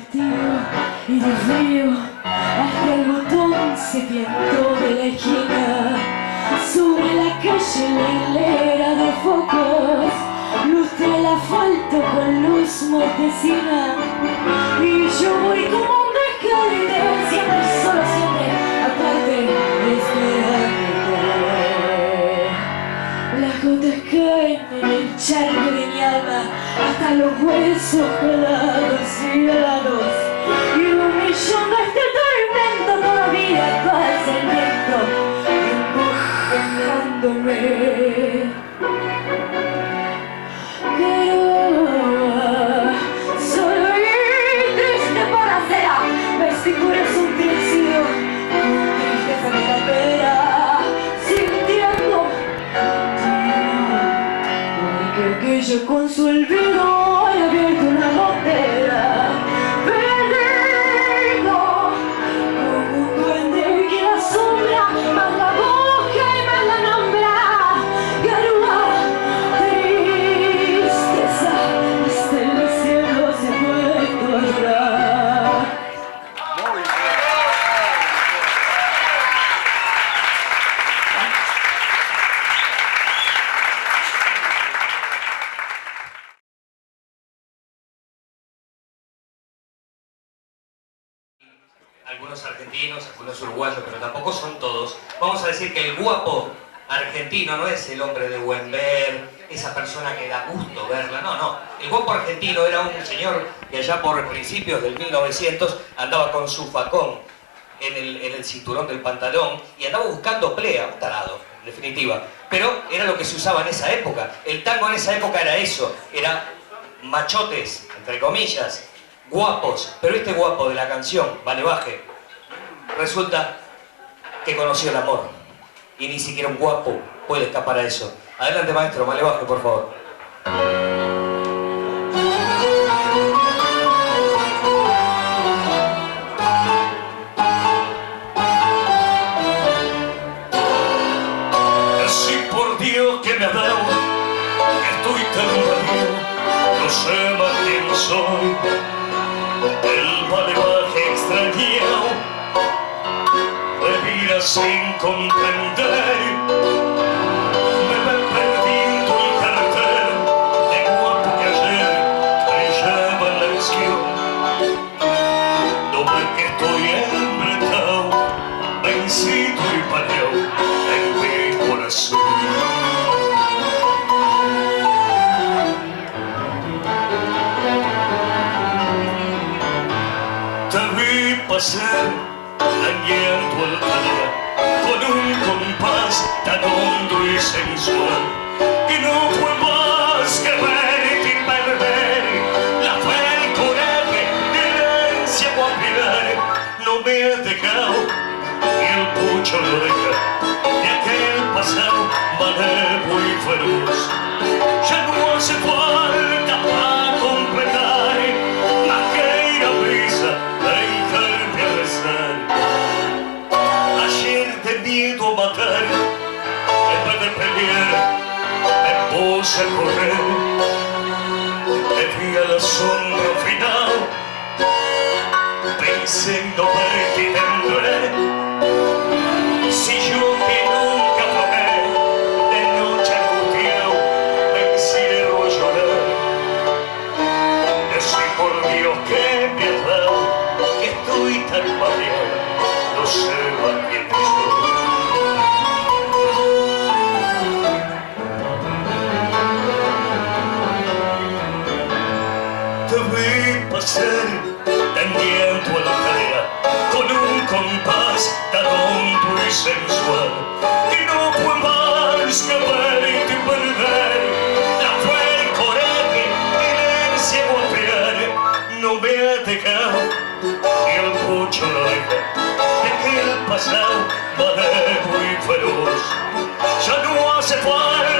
vestido y de frío, hasta el botón se pintó de la esquina. Sobre la calle la hilera de focos lustra el asfalto con luz mortecina. Y yo voy como un descalde, siempre solo, siempre aparte, esperando. Las gotas caen en el charco de mi alma hasta los huesos helados y helados. Y un millón de este tormento todavía pasa el viento empujándome. Solo y triste por acera, vestir corazón crecido, tristeza que la pera, sintiendo que aquello con su olvido ha abierto una gotera. Perdido como un duende que la sombra más la busca y más la nombra. Garúa, tristeza, hasta el cielo se ha puesto a llorar. Muy bien. Algunos argentinos, algunos uruguayos, pero tampoco son todos. Vamos a decir que el guapo argentino no es el hombre de buen ver, esa persona que da gusto verla, no. El guapo argentino era un señor que allá por principios del 1900 andaba con su facón en el cinturón del pantalón y andaba buscando plea, un tarado, en definitiva. Pero era lo que se usaba en esa época. El tango en esa época era eso, era machotes, entre comillas, guapos. Pero este guapo de la canción, Vale Baje, resulta que conoció el amor. Y ni siquiera un guapo puede escapar a eso. Adelante, maestro, Vale Baje, por favor. Así por Dios que me ha dado, que estoy tan valido, no sé más quién soy. El Vale Baje extrañado me mira sin comprender. Me va perdiendo el cartel de guapo que ayer brillaba en la visión. No ve que estoy embretado, vencido y pareado en mi corazón. Te vi pasar langueando al calor con un compás tan hondo y sensual que no fue más que verte y perder la fe, el coraje, la herencia o aspirar. No me has dejado y el pucho lo deja de aquel pasado manejo y feroz. Ya no hace falta para completar más que ir a prisa a dejarme a rezar. Ayer de miedo a matar, en vez de pelear, me puse a correr. Me fui a la sombra final, pensé en no verte y tendré. Si yo que nunca pagué, de noche angustiado, me encierro a llorar. Decí por Dios que me has dado, que estoy tan mareado, no sé más quién soy. Te vi pasar tendiendo a la cadera con un compás tan hondo y sensual y no fue más que verte y perder la fe, el coraje y la herencia a golpear. No me has dejado y el pucho lo deja de que el pasado manejo y feroz. Ya no hace falta